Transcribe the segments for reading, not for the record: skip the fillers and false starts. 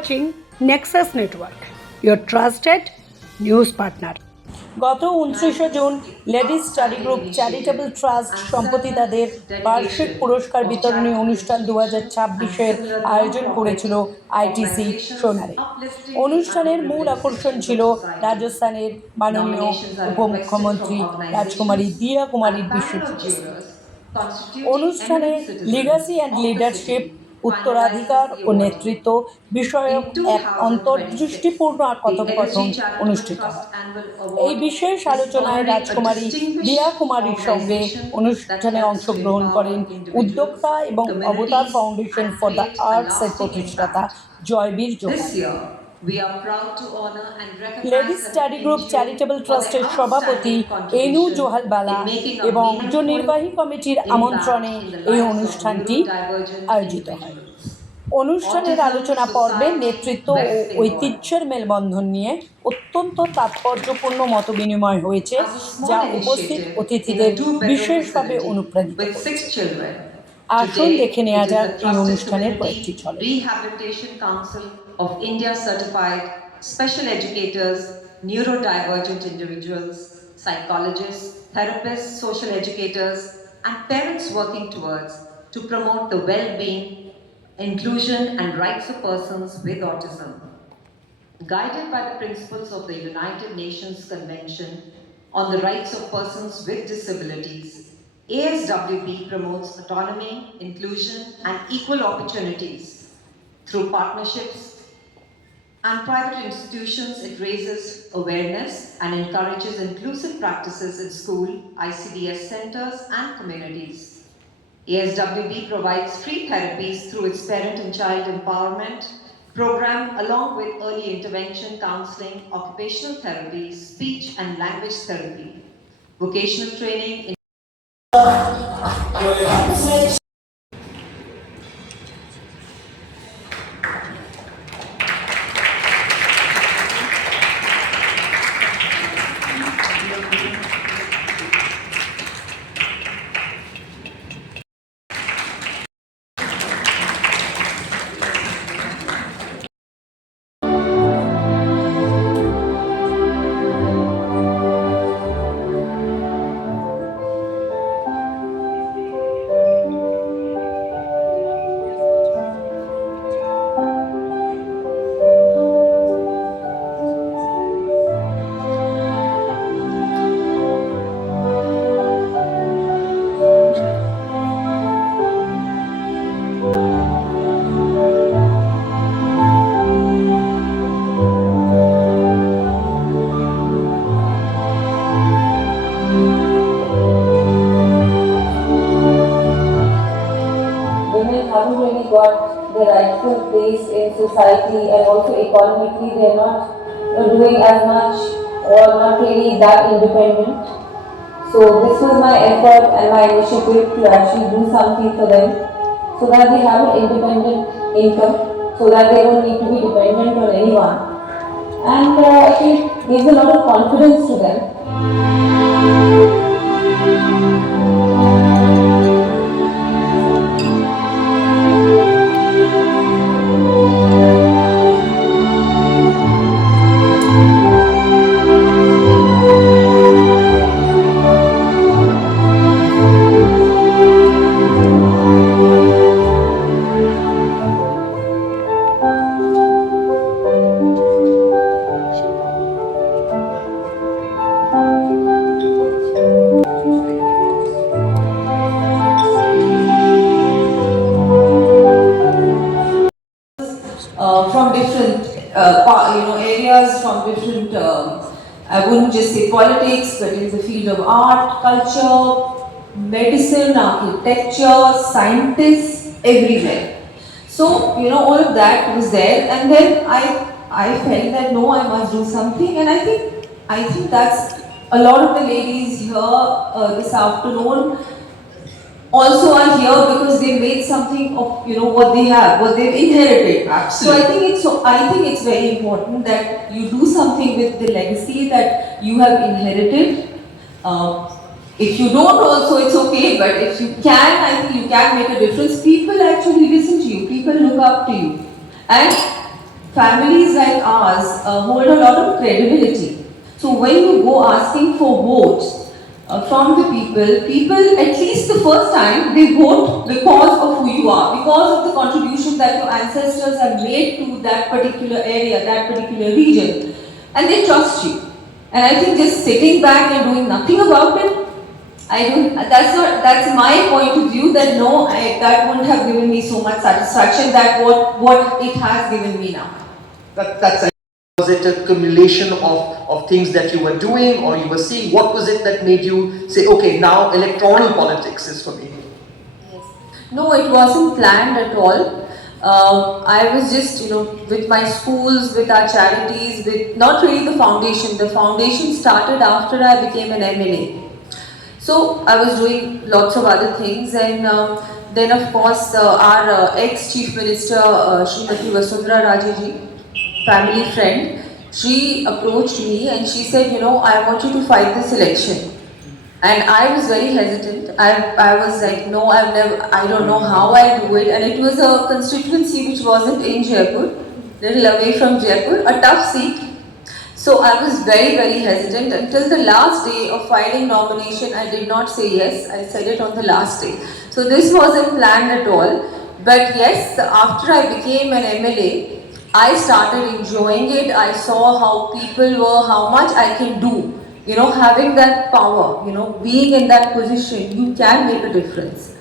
watching Nexus Network, your trusted news partner. গত 29 June ladies study group charitable trust সম্প্রতি তাদের বার্ষিক পুরস্কার বিতরণী অনুষ্ঠান 2026-এর আয়োজন করেছিল আইটিসি সোনারে। অনুষ্ঠানের মূল আকর্ষণ ছিল রাজস্থানের মাননীয় উপমুখ্যমন্ত্রী রাজকুমারী দিয়া কুমারীর বিশেষ উপস্থিতি। অনুষ্ঠানে লিগাসি অ্যান্ড লিডারশিপ, উত্তরাধিকার ও নেতৃত্ব বিষয়ক এক অন্তর্দৃষ্টিপূর্ণ কথোপকথন অনুষ্ঠিত হয়। এই বিশেষ আলোচনায় রাজকুমারী দিয়া কুমারীর সঙ্গে অনুষ্ঠানে অংশগ্রহণ করেন উদ্যোক্তা এবং অবতার ফাউন্ডেশন ফর দ্য আর্টসের প্রতিষ্ঠাতা জয়বীর জোহর। লেডিস স্টাডি গ্রুপ চ্যারিটেবল ট্রাস্টের সভাপতি এনু জোহালবালা এবং নির্বাহী কমিটির আমন্ত্রণে এই অনুষ্ঠানটি আয়োজিত হয়। অনুষ্ঠানের আলোচনা পর্বে নেতৃত্ব ও ঐতিহ্যের মেলবন্ধন নিয়ে অত্যন্ত তাৎপর্যপূর্ণ মতবিনিময় হয়েছে, যা উপস্থিত অতিথিদের বিশেষভাবে অনুপ্রাণিত করেছে। আসুন দেখে নেওয়া যাক এই অনুষ্ঠানের কয়েকটি ঝলক। Rehabilitation Council of India certified special educators, neurodivergent individuals, psychologists, therapists, social educators, and parents working towards to promote the well-being, inclusion, and rights of persons with autism. Guided by the principles of the United Nations Convention on the Rights of Persons with Disabilities, ASWB promotes autonomy, inclusion, and equal opportunities. Through partnerships and private institutions, it raises awareness and encourages inclusive practices in school, ICDS centers, and communities. ASWB provides free therapies through its Parent and Child Empowerment program, along with early intervention counseling, occupational therapy, speech and language therapy, vocational training. Haven't really got the rightful place in society, and also economically they're not doing as much or not really that independent. So this was my effort and my initiative to actually do something for them so that they have an independent income, so that they don't need to be dependent on anyone. And I think it gives a lot of confidence to them. From different areas, from different I wouldn't just say politics, but in the field of art, culture, medicine, architecture, scientists, everywhere. So all of that was there, and then I felt that no, I must do something, and I think that's a lot of the ladies here this afternoon also are here because they made something of what they have, what they've inherited. Absolutely. So I think it's very important that you do something with the legacy that you have inherited. If you don't also, it's okay, but if you can, I think you can make a difference. People actually listen to you, people look up to you, and families like ours hold a lot of credibility. So when you go asking for votes from the people, people at least the first time they vote because of who you are, because of the contribution that your ancestors have made to that particular area, that particular region, and they trust you. And I think just sitting back and doing nothing about it, I don't. That's my point of view. That no, that wouldn't have given me so much satisfaction. That what it has given me now. That's was it a accumulation of things that you were doing or you were seeing? What was it that made you say, okay, now electoral politics is for me? Yes. No, it wasn't planned at all. I was just, with my schools, with our charities, with not really the foundation. The foundation started after I became an MLA. So I was doing lots of other things, and then of course our ex-chief minister, Srimati Vasundhara Raje ji, family friend, she approached me and she said, I want you to fight this election. And I was very hesitant. I was like, no, I don't know how I'll do it. And it was a constituency which wasn't in Jaipur, little away from Jaipur, a tough seat. So I was very, very hesitant until the last day of filing nomination. I did not say yes. I said it on the last day. So this wasn't planned at all. But yes, after I became an MLA, I started enjoying it. I saw how people were, how much I can do. Having that power, being in that position, you can make a difference.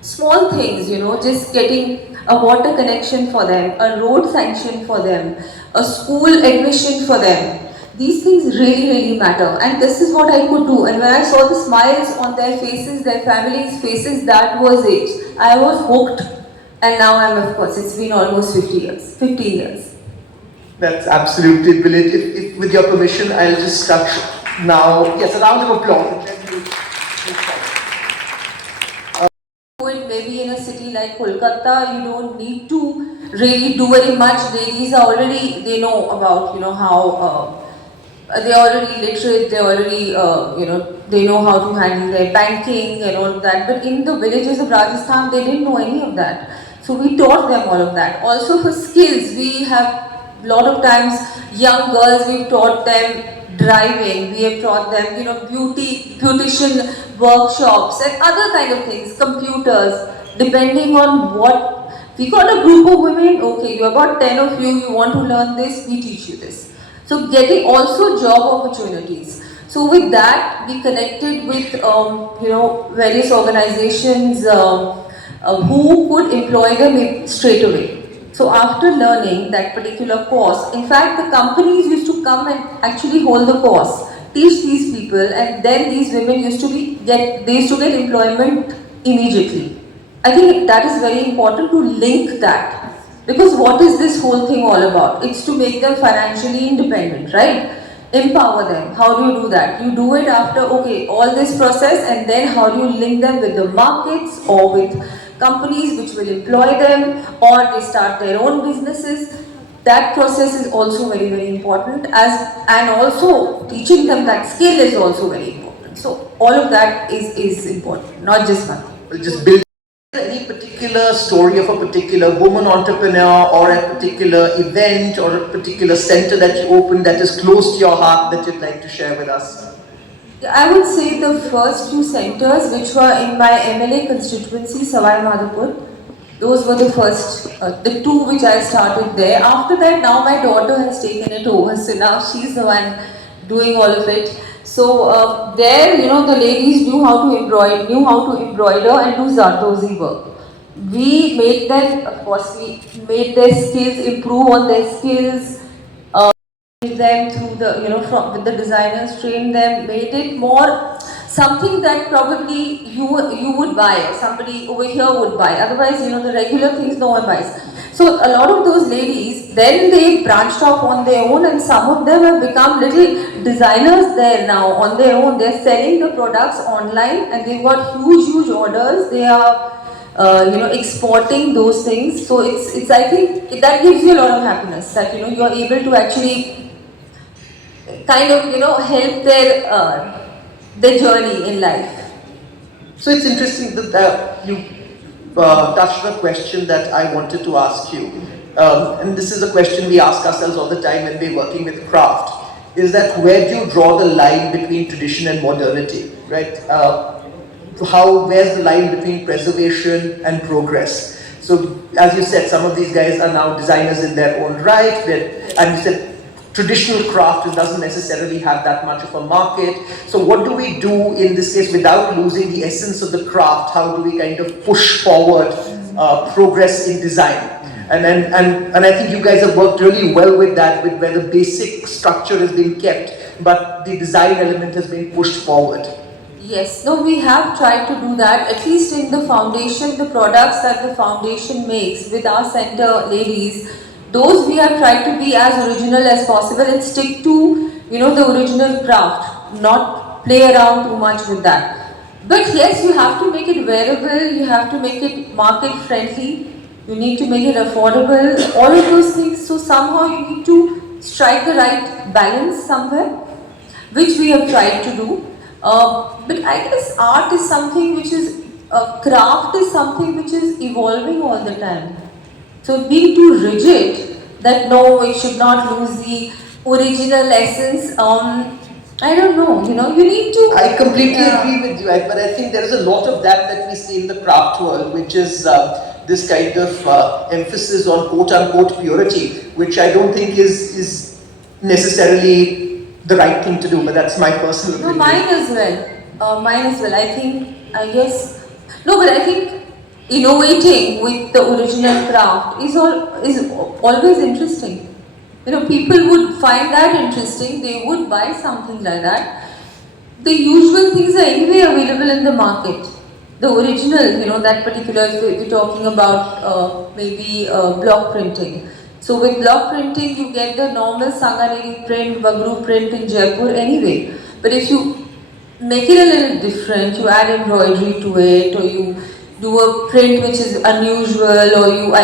Small things, just getting a water connection for them, a road sanction for them, a school admission for them. These things really, really matter. And this is what I could do. And when I saw the smiles on their faces, their families' faces, that was it. I was hooked. And now of course, it's been almost 15 years. That's absolutely brilliant. If with your permission, I'll just touch now. Yes, a round of applause. Maybe in a city like Kolkata, you don't need to really do very much. Ladies are already, they know about, how they're already literate, they already, they know how to handle their banking and all of that. But in the villages of Rajasthan, they didn't know any of that. So we taught them all of that. Also for skills, we have a lot of times young girls, we've taught them driving, we have taught them, beautician workshops and other kind of things, computers, depending on what. We got a group of women, okay, you have got 10 of you, you want to learn this, we teach you this. So getting also job opportunities. So with that, we connected with various organizations who could employ them straight away. So after learning that particular course, in fact, the companies used to come and actually hold the course, teach these people, and then these women used to get employment immediately. I think that is very important to link that. Because what is this whole thing all about? It's to make them financially independent, right? Empower them. How do you do that? You do it after, okay, all this process, and then how do you link them with the markets or with companies which will employ them, or they start their own businesses. That process is also very, very important, and also teaching them that skill is also very important. So all of that is important, not just money. Just build any particular story of a particular woman entrepreneur or a particular event or a particular center that you opened that is close to your heart that you'd like to share with us? I would say the first two centers which were in my MLA constituency, Savai Madhopur, those were the first, the two which I started there. After that, now my daughter has taken it over, so now she's the one doing all of it. So there, the ladies knew how to embroider and do Zardozi work. We made them, of course, we made their skills, improve on their skills, them through the, with the designers, trained them, made it more something that probably you would buy, or somebody over here would buy. Otherwise, the regular things no one buys. So a lot of those ladies, then they branched off on their own, and some of them have become little designers there now on their own. They're selling the products online, and they've got huge orders. They are exporting those things. So it's I think that gives you a lot of happiness that you are able to actually kind of help their journey in life. So it's interesting that you touched on a question that I wanted to ask you. and this is a question we ask ourselves all the time when we're working with craft, is that where do you draw the line between tradition and modernity, right? Where's the line between preservation and progress? So, as you said, some of these guys are now designers in their own right, and you said traditional craft doesn't necessarily have that much of a market. So what do we do in this case without losing the essence of the craft? How do we kind of push forward progress in design? And I think you guys have worked really well with that, with where the basic structure has been kept, but the design element has been pushed forward. Yes, no, we have tried to do that, at least in the foundation, the products that the foundation makes with our center ladies, those we have tried to be as original as possible and stick to, the original craft, not play around too much with that. But yes, you have to make it wearable, you have to make it market friendly, you need to make it affordable, all of those things. So somehow you need to strike the right balance somewhere, which we have tried to do. But I guess art is something which is, craft is something which is evolving all the time. So being too rigid that no, it should not lose the original essence. I don't know. You need to. I completely agree with you, but I think there is a lot of that we see in the craft world, which is this kind of emphasis on quote-unquote purity, which I don't think is necessarily the right thing to do, but that's my personal opinion. No, mine as well. Mine as well. I think, yes. No, but I think innovating with the original craft is always interesting. People would find that interesting. They would buy something like that. The usual things are anyway available in the market. The original, that particular, if we're talking about maybe block printing. So with block printing, you get the normal Sanganeri print, Bagru print in Jaipur anyway. But if you make it a little different, you add embroidery to it, or you do a print which is unusual, or you,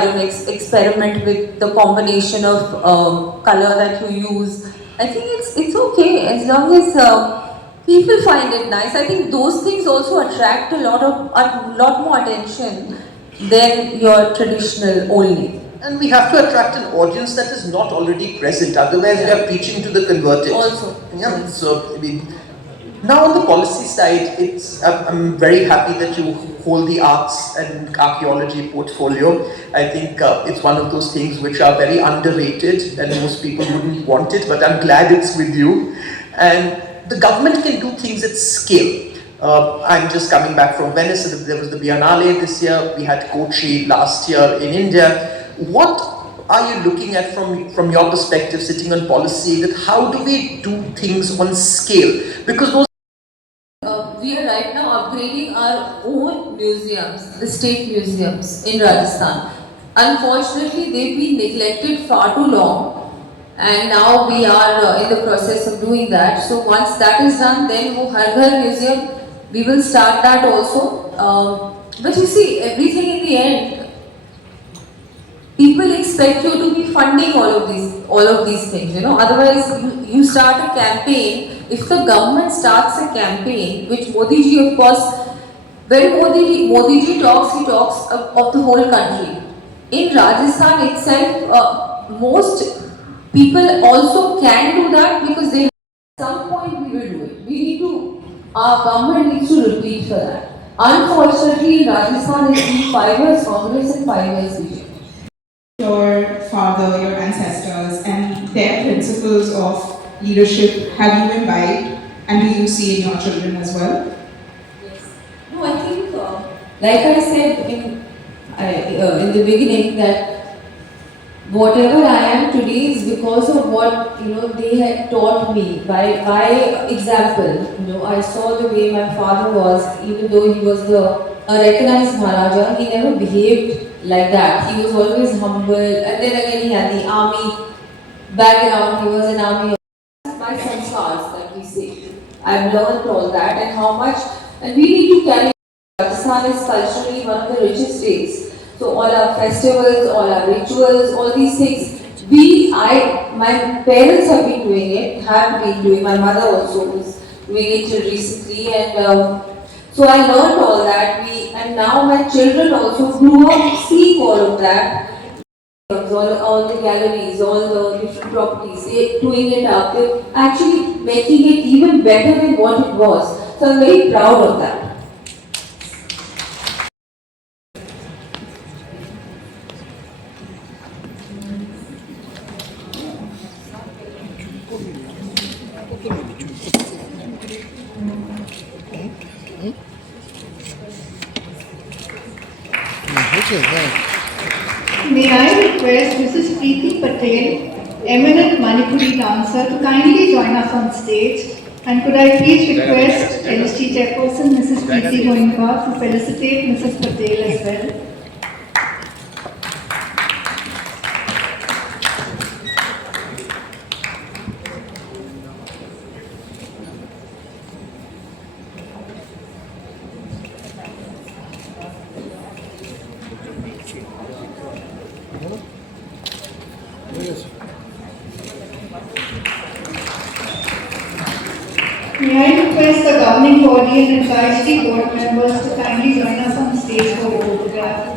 experiment with the combination of color that you use. I think it's okay as long as people find it nice. I think those things also attract a lot more attention than your traditional only. And we have to attract an audience that is not already present. Otherwise, we are preaching to the converted. Also, yeah. yes. So now on the policy side, I'm very happy that you hold the arts and archaeology portfolio. I think it's one of those things which are very underrated, and most people wouldn't want it. But I'm glad it's with you. And the government can do things at scale. I'm just coming back from Venice. There was the Biennale this year. We had Kochi last year in India. What are you looking at from your perspective, sitting on policy, that how do we do things on scale? Because those we are right now upgrading our own museums, the state museums in Rajasthan. Unfortunately, they've been neglected far too long, and now we are in the process of doing that. So once that is done, then Har Ghar Museum, we will start that also. But you see, everything in the end, people expect you to be funding all of these things. Otherwise, you start a campaign. If the government starts a campaign, which Modi ji, of course, when Modi ji talks, he talks of the whole country. In Rajasthan itself, most people also can do that because they, at some point we will do it. Our government needs to repeat for that. Unfortunately, Rajasthan is in 5 years Congress and 5 years BJP. Your father, your ancestors, and their principles of leadership have you imbibed, and do you see in your children as well? Yes. No, I think, like I said in the beginning, that whatever I am today is because of what they had taught me by example. I saw the way my father was, even though he was a recognized Maharaja, he never behaved like that. He was always humble, and then again he had the army background. He was an army. My sanskars that we say. I've learned all that and how much, and we need to carry. Rajasthan is culturally one of the richest states. So all our festivals, all our rituals, all these things, my parents have been doing, my mother also was doing it till recently, and so I learned all that, and now my children also grew up seeing all of that. all the galleries, all the different properties, they're doing it up, they're actually making it even better than what it was. So I'm very proud of that. May I request Mrs. Preeti Patel, eminent Manipuri dancer, to kindly join us on stage? And could I please request LST Chairperson Mrs. Preeti Goenka to felicitate Mrs. Patel as well? May I request the governing body and advisory board members to kindly join us on stage for the photograph?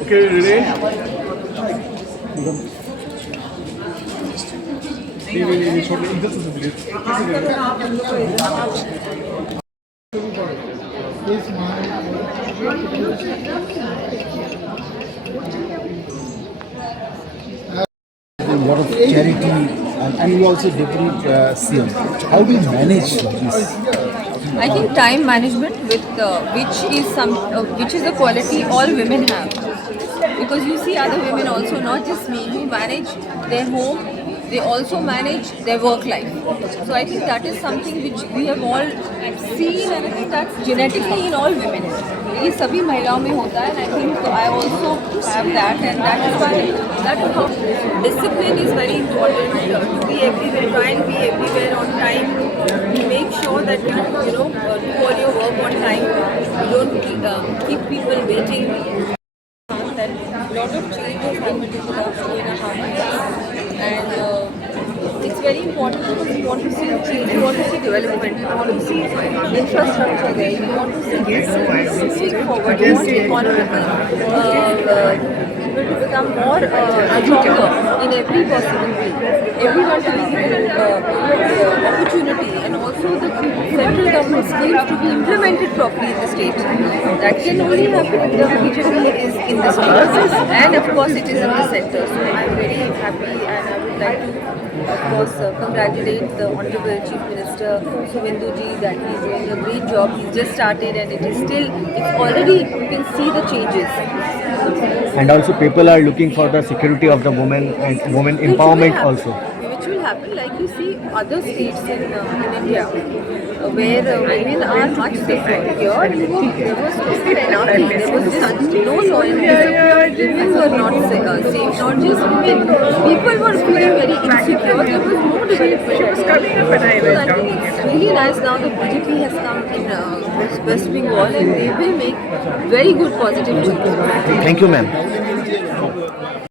Okay, Renee? A lot of charity and you also deputy CM. How do you manage this? I think time management with which is a quality all women have, because you see other women also, not just me, who manage their home, they also manage their work life. So I think that is something which we have all seen, and I think that's genetically in all women. ये सभी महिलाओं में होता है, and I think I also have that, and that is why how discipline is very important. To be everywhere, try and be everywhere on time. Make sure that you do all your work on time. You don't keep people waiting. That a lot of changes happened in the last 2.5 years, and it's very important because you want to see change, you want to see development, you want to see infrastructure there, you want to see moving forward, you want economical people to become more stronger in every possible way. Everyone to be given opportunity, and also the central government schemes to be implemented properly in the state. That can only happen if the BJP is in the state, and of course it is in the center. So I am very happy, and I would like to of course congratulate the Honorable Chief Minister Suvendu ji that he is doing a great job. He's just started, and it's already, you can see the changes. And also people are looking for the security of the women and women empowerment also. Which will happen, like you see other states in India, where women are much safer. Here, there was total anarchy. There was just no law and discipline. Women were not safe. Not just women. People were feeling very insecure. There was no development. So I think it's really nice now that BJP has come in West Bengal, and they will make very good positive changes. Thank you, ma'am.